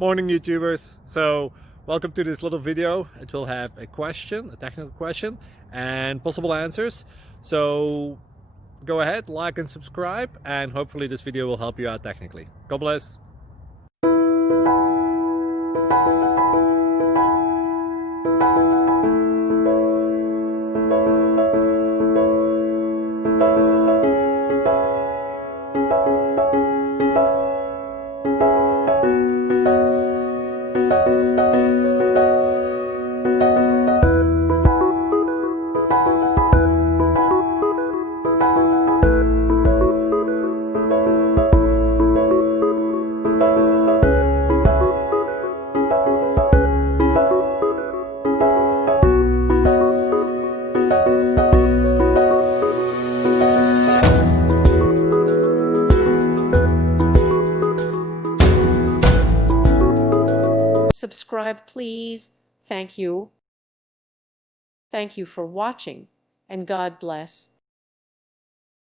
Morning YouTubers. So welcome to this little video. It will have a question, a technical question, and possible answers. So go ahead, like and subscribe, and hopefully this video will help you out technically. God bless. Subscribe, please. Thank you. Thank you for watching, and God bless.